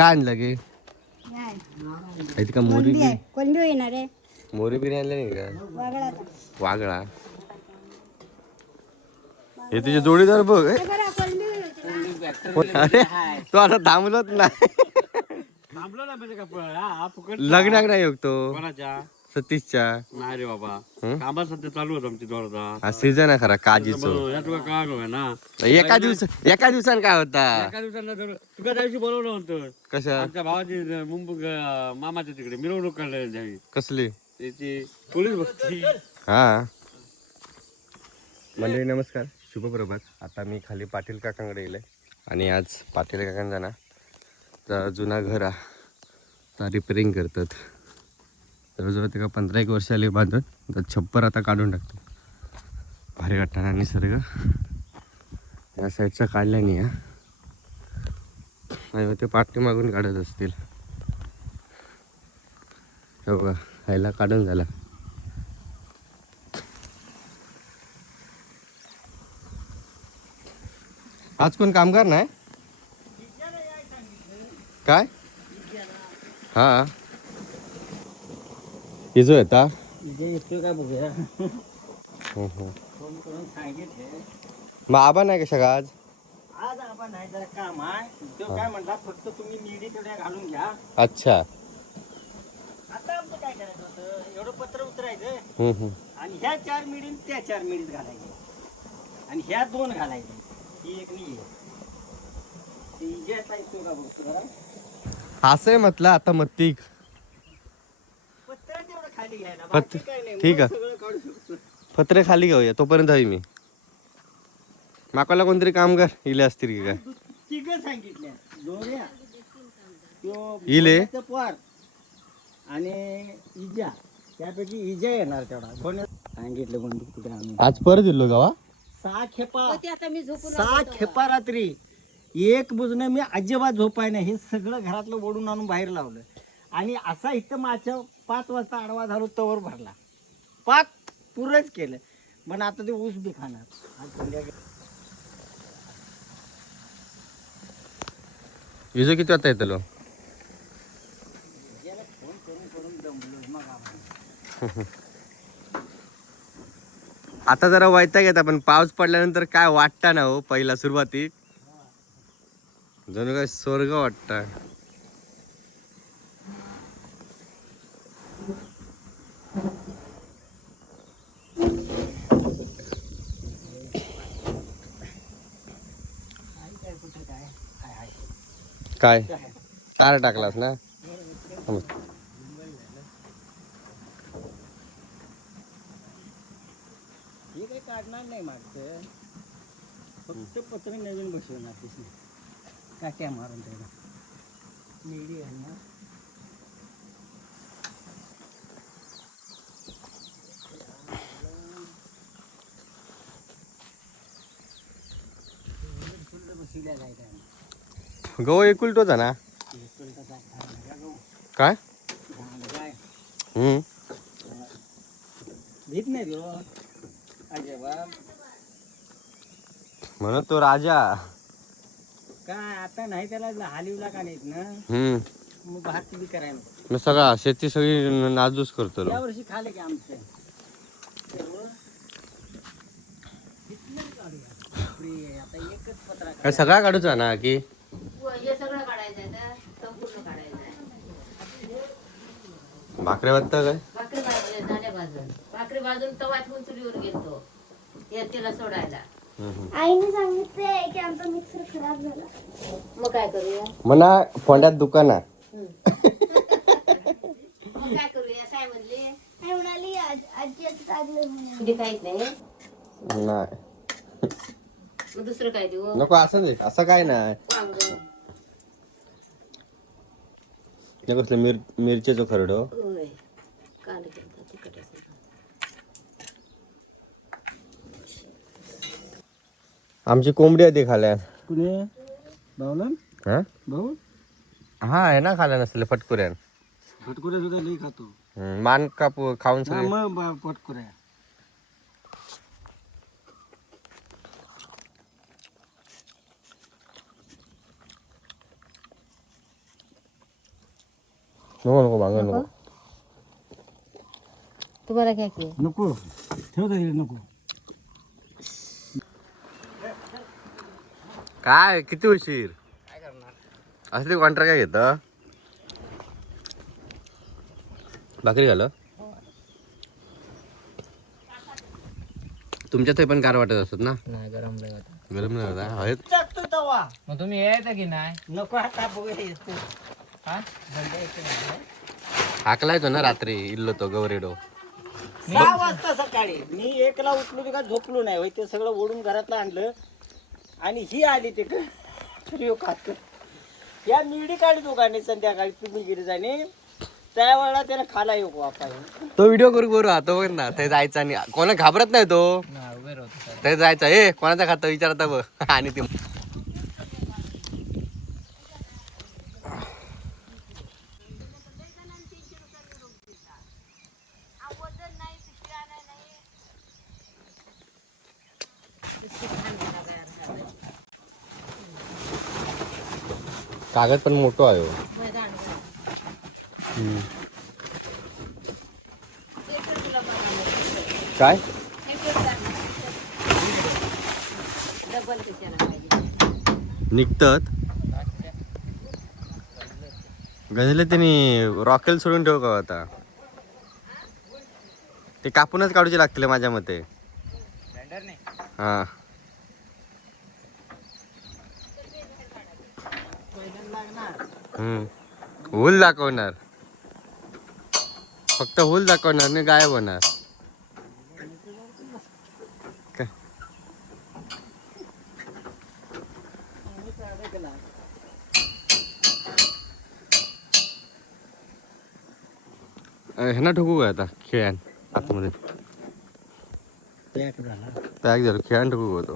काय आणलं गे का मोरी कोणती येणार आहे मोरी बिर्याणी नाही का वागळा हे तुझे जोडीदार बघ अरे तो आता थांबलोच नाही लग्नाक नाही योग तो सतीशच्या नाही रे बाबा कामात सध्या चालू होत आमची जोरदार हा सीझन आहे खरा काजीचो काय ना एका दिवसानं काय होता एका दिवसांना तुका त्या दिवशी बोलवलं होतं कशा आमच्या भावाची मुंबई मामाच्या तिकडे मिरवणूक काढलेली त्यावेळी कसली त्याची पोलीस बघती हा मंडळी नमस्कार शुभप्रभात. आता मी खाली पाटील काकांकडे गेले आणि आज पाटील काकांचा ना तर जुना घर आता रिपेरिंग करतात. जवळजवळ ते का 15-1 वर्ष आली बांधून तर छप्पर आता काढून टाकतो. भारी वाटणार निसर्ग या साईडचा काढल्या नाही आणि ते पाठी मागून काढत असतील. हो बघा ह्याला काढून झाला. आज कोण कामगार नाही काय हा इजो येता काय बघूया मग आबा नाही कशा का आज आज आपण नाही जरा काम आहे तो काय म्हणला फक्त तुम्ही निडी थोड्या घालून घ्या. अच्छा आता आमचं काय करायचं होतं एवढं पत्र उतरायचं आणि ह्या 4 मिडी त्या 4 मिडीत घालायचे आणि ह्या 2 घालायचे ही एक नाही असं आहे म्हटलं आता मत्तिक पत्र तेवढं खाली घ्यायला पत्र काय नाही ठीक आहे सगळं काढू शकतो. पत्रे खाली घेऊया तोपर्यंत हवी मी माकाला कोणतरी कामगार इले असतील की काय तिघं सांगितल्या जोड्या तो इले पोर आणि इजा त्यापैकी इजा येणार तेवढा कोणी सांगितलं बंदूक कुठे आम्ही आज परत दिलो गावा 6 खेपा रात्री एक बुजणं मी अजिबात झोपाय नाही हे सगळं घरातलं ओढून आणून बाहेर लावलं आणि असा इथं माझ्या 5 वाजता आडवा झालो तवर भरला पाक पुरंच केलं पण आता ते ऊस बी खाणार आज संध्याकाळी इजो किती वाजता येतलो फोन करून करून दमलो मग आता जरा वैताग येता पण पाऊस पडल्यानंतर काय वाटतं ना हो पहिला सुरुवातीत जणू काय स्वर्ग वाटतं. काय तार टाकलास ना हे काही काढणार नाही मागचं फक्त पत्र नवीन बसवणार तिथे काट्या मारून त्याला निडी घालणार बसविल्या जायचं गहू एकुलतोच ना काय भीत नाही देव अजय म्हणून तो राजा काय आता नाही त्याला हालिवला का नाहीत ना मग भात बी करायला मी सगळा शेती सगळी नाजूस करतो या वर्षी खाले की आमचं आता एकच पत्रा काय सगळा काढूचा ना की हे सगळं काढायचं आहे संपूर्ण काढायचं आहे. भाकरे वाटतं काय भाकरी भाजल्या झाल्या भाजून भाकरी भाजून तवा ठेवून चुलीवर गेलतो तिला सोडायला. आईने सांगितले की आमचा मिक्सर खराब झाला. मग काय करूया म्हणा फोंड्यात दुकान आहे मग काय करूया काय म्हणले आई म्हणाली आजी आता लागलं म्हणून. तुझी काहीच नाही नाही मग दुसरं काय देऊ नको असं दे असं काय नाही वांगं. हे कसलं मिरचीचं खरडो होय कांदा केलता तिखट असेल. आमची कोंबडी आहे ती खाल्या कुणी भाऊला हा भाऊ हा आहे ना खाल्या नसले फटकुऱ्यान फटकुऱ्या सुद्धा लई खातो मान कापू खाऊन सगळे मग फटकुऱ्या नको नको भांगर नको. तुम्हाला घ्या की नको ठेव दे नको. काय किती उशीर असली कॉन्ट्रॅक्ट काय घेतं. भाकरी घाल. तुमच्यात हे पण गार वाटत असत ना. नाही गरम लय गरम नाही होता आहेत. टाकतो तवा. मग तुम्ही यायचं की नाही नको आता बघूया येतो. हा बंद यायचं नाही. हाकलायचो ना रात्री इल्लो तो गवरेडो. 6 वाजता सकाळी मी 1ला उठलो ते का झोपलो नाही होय. ते सगळं ओढून घरातलं आणलं आणि ही आली ते खात या मिडी काढी दोघांनी संध्याकाळी तुम्ही गेली जाणे त्यावेळेला त्याला खाला येऊ आपण. तो व्हिडिओ करू करू आता बघ ना ते जायचा आणि कोणा घाबरत नाही तो. नाही उभे राहतो ते जायचा ए कोणाचा खाता विचारता बघ. आणि ते कागद पण मोठो आहे हो. काय निघतात गजले त्यांनी रॉकेल सोडून ठेव का आता. ते कापूनच काढूचे लागतील माझ्या मते. हा होल दाखवणार फक्त होल दाखवणार नाही गायब होणार. ह्यांना ठोकू का आता खेळान आतमध्ये पॅक झालं खेळान ठोकू होतो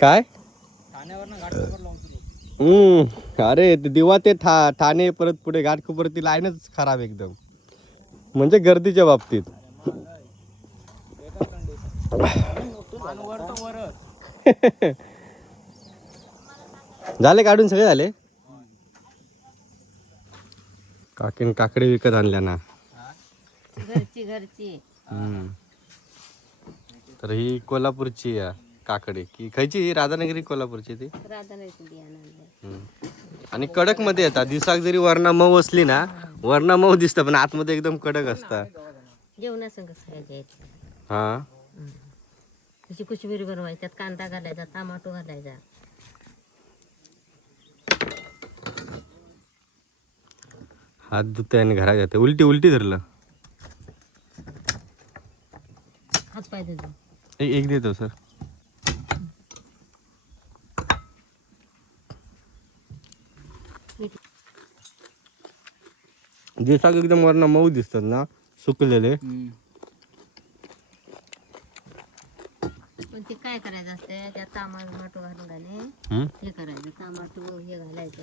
काय. अरे ते दिवा ते ठाणे परत पुढे घाटकोपर ती लाईनच खराब एकदम म्हणजे गर्दीच्या बाबतीत. झाले काढून सगळे झाले. काकीन काकडे विकत आणल्या ना. घरची तर ही कोल्हापूरची आहे काकडे की खायची ही राधानगरी कोल्हापूरची ती. आणि कडक मध्ये येतात दिसाक जरी वरणा मऊ असली ना वरणा मऊ दिसतं पण आतमध्ये एकदम कडक असतात. जेवणा संग खायचे हा कशी कुशबिरी बनवायची त्यात कांदा घालायचा टमाटो घालायचा. हात धुते आणि घरात जाते उलटी उलटी धरलं. हात पाय धुतो. एक देतो सर. दिसाक एकदम वरण मऊ दिसतात ना सुकलेले. पण ते काय करायचं असते त्यात टमाटो घालून घाले हे करायचं टमाटो हे घालायचं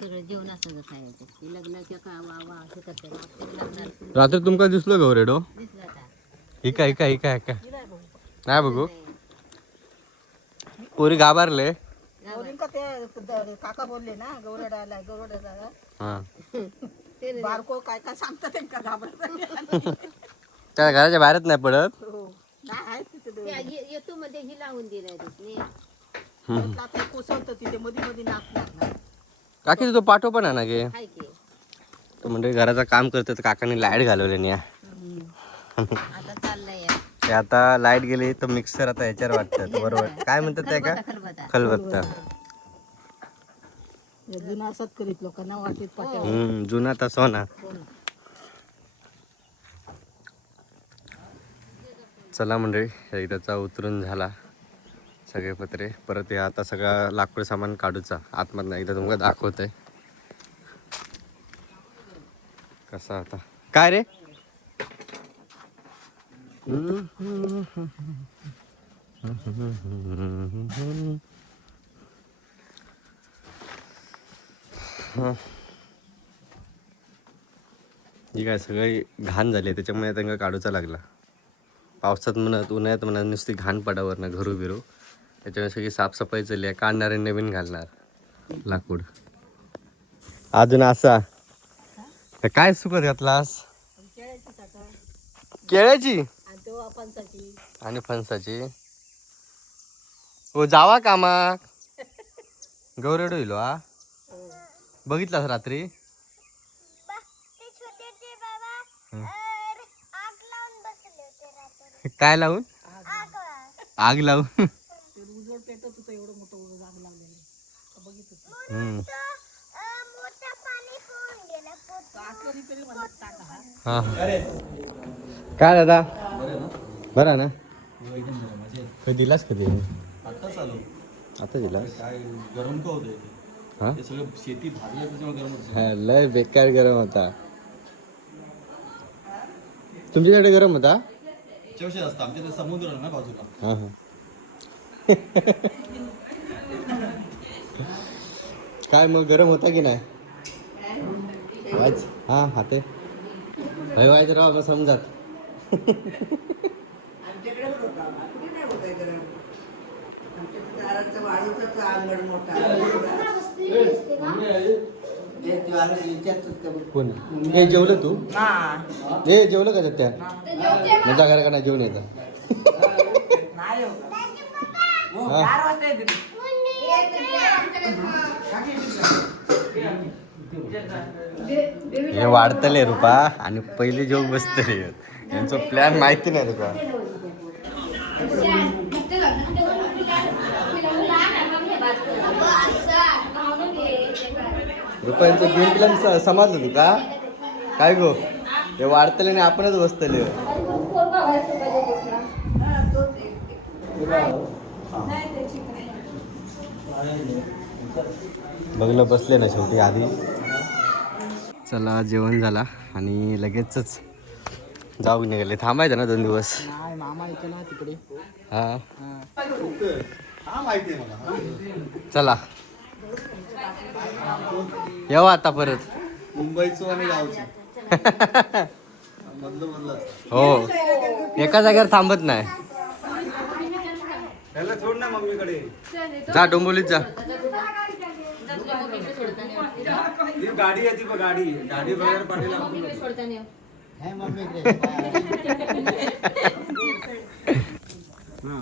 सगळं जेवणा संग खायचं. ते लग्नाच्या का वा वा हे करतात रात्री तुमका दिसलो गौरेडो. दिसलं आता ही काय काय काय काय नाही बघू पोरी घाबरले. काका बोलले ना गौरडाला गौरडाला हा बारको काय काय सांगतात त्यांना घाबरत त्या घराच्या बाहेरच नाही पडत. नाही येतो मध्ये ही लावून दिलाय तिथे कोसळतं तिथे मध्ये मध्ये नाक काकी तो पाठव पण आहे ना गे. हाय की तो म्हणजे घराचं काम करतात काकांनी लाईट घालवले नाही. आता चाललंय ते आता लाईट गेली तर मिक्सर आता ह्याच्यावर वाटतात बरोबर काय म्हणतात त्या का खलबत्ता. जुना असत करीत लोकांना वाटेत पाट्या जुना तर सोना. चला मंडळी एकदाचा उतरून झाला सगळे पत्रे परत या आता सगळा लाकूड सामान काढूचा आतमधनं एकदा तुम्हाला दाखवत आहे कसा आता काय रे. ही काय सगळी घाण झाली त्याच्यामुळे त्यांना काढूचा लागला. पावसात म्हणत उन्हाळ्यात म्हणत नुसती घाण पडावर ना घरू बिरू त्याच्यामुळे सगळी साफसफाई चालली आहे. काढणारे नवीन घालणार लाकूड अजून असा तर काय सुकत घातलास? केळ्याची साठा केळ्याची आणि तो फणसाची. आणि फणसाची. हो जावा कामाक. गौरेड होईल हा. बघितलास रात्री? ते छोटे बाबा आग लावून बसले होते रात्री. काय लावून? आग लावून. ते उजवड पेटत होतं एवढं मोठं उजवड आग लावलेलं. बघितलं हम्म. मोठं पाणी पिऊन गेलं आतलं रिपेअरिंग म्हणलं टाका हा. हा हा. काय दादा बरा ना? कधी दिलास कधी? आता दिलास? गरम का होतंय हा ते सगळं शेती भाजली त्याच्यामुळे गरम होतं. हा, लय बेकार गरम होता. तुमच्याकडे गरम होता? चौशे असतं आमच्या इथे समुद्र आहे ना बाजूला. हा हा. काय मग गरम होता की नाही? वाच हा हाते व्हायचं राव मग समजात. कोण हे जेवलं तू? हे जेवलं का त्या मजा करा का नाही जेवण येतं? हे वाढतले रुपा आणि पहिले जोक बसतले यांचं प्लॅन माहिती नाही रुपा. रुपयांचं गेम प्लॅन समजलं तू का? काय गो हे वाढतले आणि आपणच बसतले. बघलं बसले ना शेवटी आधी. चला जेवण झाला आणि लगेचच जाऊ निघाले. थांबायचं ना 2 दिवस? नाही मामा येतो ना तिकडे. हा हा माहिती आहे मला. चला येऊ आता परत. मुंबईचं आणि गावचं मधलं हो एका जागेवर थांबत नाही. त्याला सोड ना मम्मीकडे. जा डोंबोलीत जा. ही गाडी आहे ती बघ गाडी. गाडी बघायला पाठीला हे मम्मीकडे.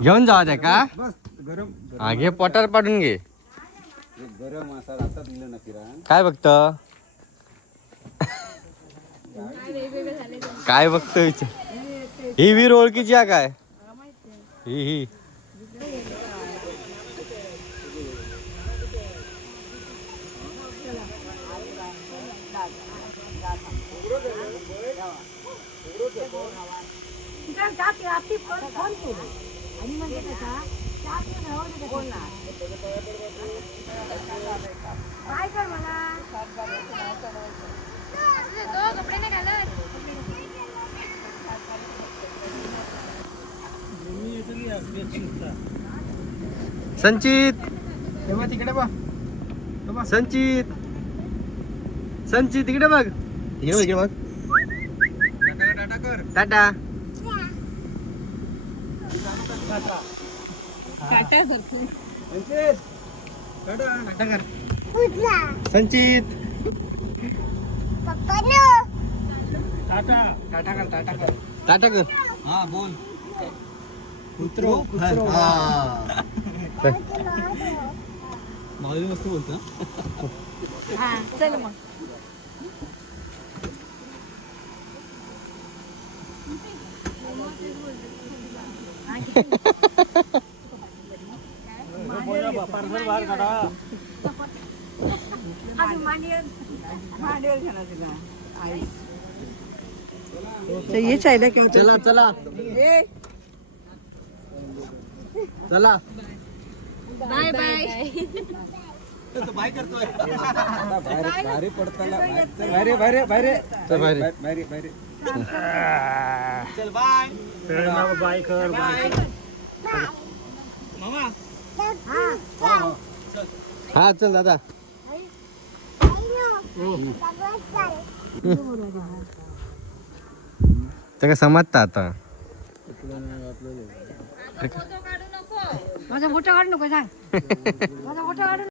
घेऊन जावा त्या का? बस गरम हा घे पोटार पाडून घे. गरम असा आता दिलं ना किराण. काय बघत? काय बघतो विचार. ही वीर ओळखीची आहे काय? ही संचित तेव्हा तिकडे बघ. संचित संचित इकडे बघ. इकडे बघ. टाटा. संचित टाटा कर. हा बोल. मावली मस्त बोलतो. चल मग ये चायला किंवा चला चला चला. Bye bye. बाय करतोय. भारी पडताना बाहेर बाहेर बाहेर चल बाहेर. बाहेर बाहेर. चल बाय. बाय कर बाय. मामा हा चल दादा. त्या समजता आता. माझा फोटो काढू नको सांग. माझा फोटो काढू